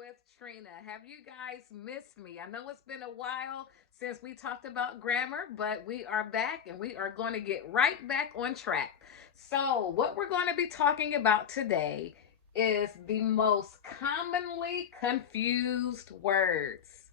with Trina. Have you guys missed me? I know it's been a while since we talked about grammar, but we are back and we are going to get right back on track. So, what we're going to be talking about today is the most commonly confused words.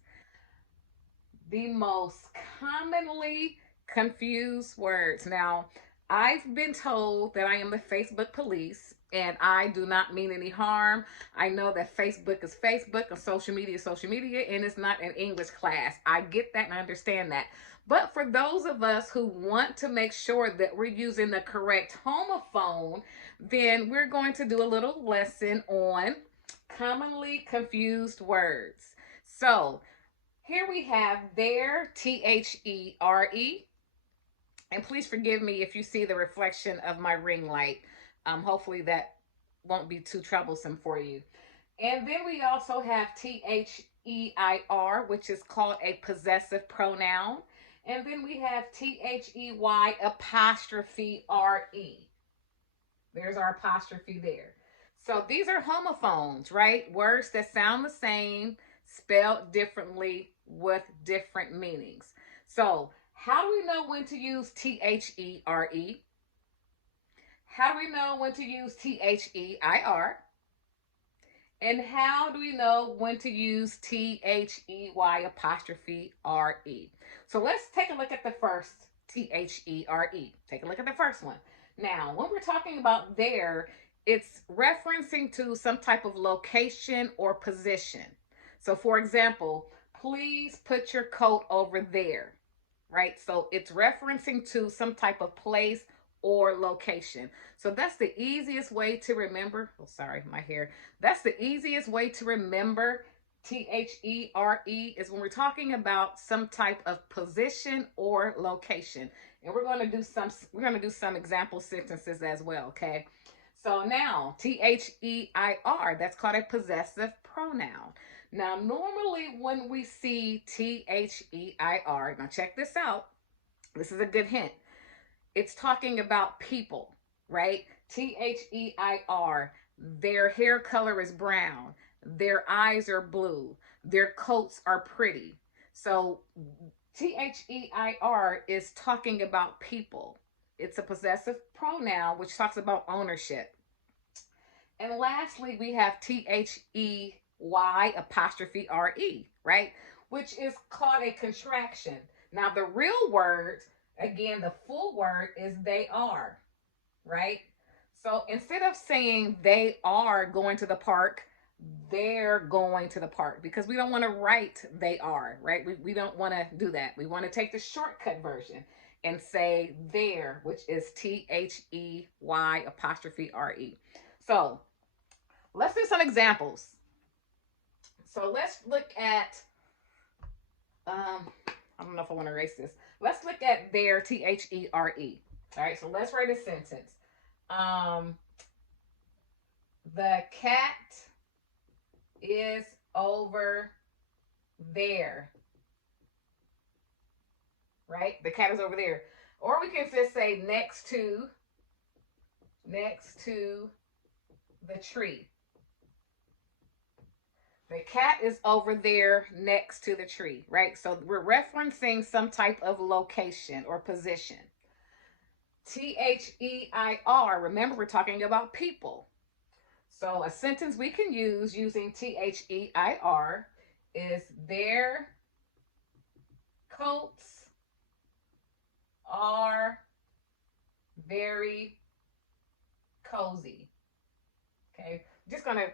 The most commonly confused words. Now, I've been told that I am the Facebook police, and I do not mean any harm. I know that Facebook is Facebook and social media is social media, and it's not an English class. I get that and I understand that. But for those of us who want to make sure that we're using the correct homophone, then we're going to do a little lesson on commonly confused words. So, here we have there, THERE. And please forgive me if you see the reflection of my ring light. Hopefully that won't be too troublesome for you. And then we also have THEIR, which is called a possessive pronoun. And then we have THEY apostrophe RE. There's our apostrophe there. So these are homophones, right? Words that sound the same, spelled differently with different meanings. So, how do we know when to use THERE? How do we know when to use THEIR? And how do we know when to use THEY apostrophe RE? So let's take a look at the first THERE. Take a look at the first one. Now, when we're talking about there, it's referencing to some type of location or position. So, for example, please put your coat over there, right? So it's referencing to some type of place or location. So that's the easiest way to remember. Oh, sorry, my hair. That's the easiest way to remember THERE is when we're talking about some type of position or location. And we're going to do some example sentences as well, okay? So now THEIR, that's called a possessive pronoun. Now, normally when we see THEIR, now check this out. This is a good hint. It's talking about people, right? THEIR, their hair color is brown, their eyes are blue, their coats are pretty. So THEIR is talking about people. It's a possessive pronoun which talks about ownership. And lastly, we have THEY apostrophe RE, right? Which is called a contraction. Now, the real word, again, the full word is they are, right? So instead of saying they are going to the park, they're going to the park because we don't want to write they are, right? We don't want to do that. We want to take the shortcut version and say there, which is THEY apostrophe RE. So let's do some examples. So let's look at, I don't know if I want to erase this. Let's look at their THERE. All right, so let's write a sentence. Um, the cat is over there, right? The cat is over there. Or we can just say next to the tree. The cat is over there next to the tree, right? So we're referencing some type of location or position. THEIR, remember we're talking about people. So a sentence we can use using THEIR is their coats are very cozy. Okay, just gonna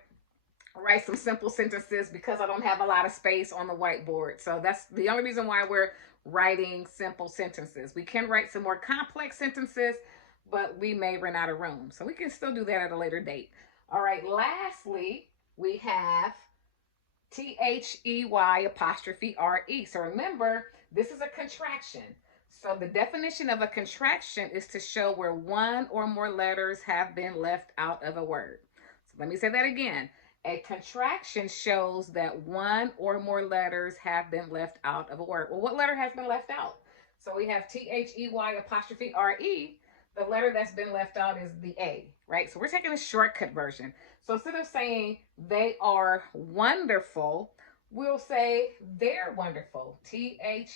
write some simple sentences because I don't have a lot of space on the whiteboard. So that's the only reason why we're writing simple sentences. We can write some more complex sentences, but we may run out of room. So we can still do that at a later date. All right, lastly, we have THEY apostrophe RE. So remember, this is a contraction. So the definition of a contraction is to show where one or more letters have been left out of a word. So let me say that again. A contraction shows that one or more letters have been left out of a word. Well, what letter has been left out? So we have THEY apostrophe RE. The letter that's been left out is the A, right? So we're taking a shortcut version. So instead of saying they are wonderful, we'll say they're wonderful. They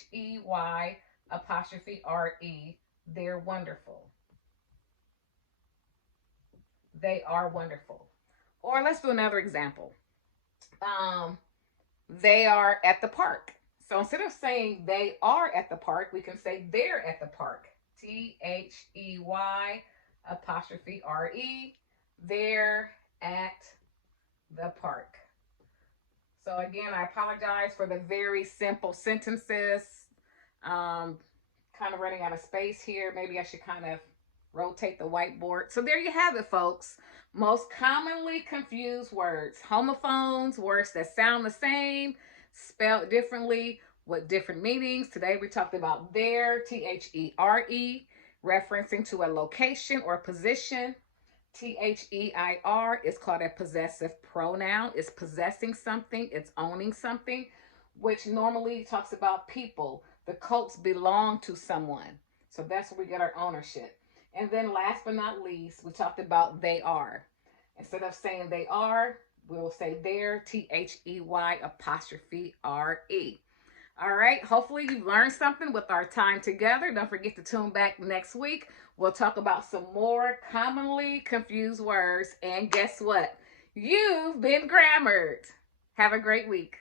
apostrophe re. They're wonderful. They are wonderful. Or let's do another example. They are at the park. So instead of saying they are at the park, we can say they're at the park. They apostrophe re. They're at the park. So again, I apologize for the very simple sentences. Kind of running out of space here. Maybe I should kind of rotate the whiteboard. So there you have it, folks. Most commonly confused words. Homophones, words that sound the same, spelled differently, with different meanings. Today we talked about there, There, referencing to a location or position. Their is called a possessive pronoun. It's possessing something, it's owning something, which normally talks about people. The coats belong to someone. So that's where we get our ownership. And then last but not least, we talked about they are. Instead of saying they are, we'll say there, They apostrophe re. All right. Hopefully you've learned something with our time together. Don't forget to tune back next week. We'll talk about some more commonly confused words. And guess what? You've been grammared. Have a great week.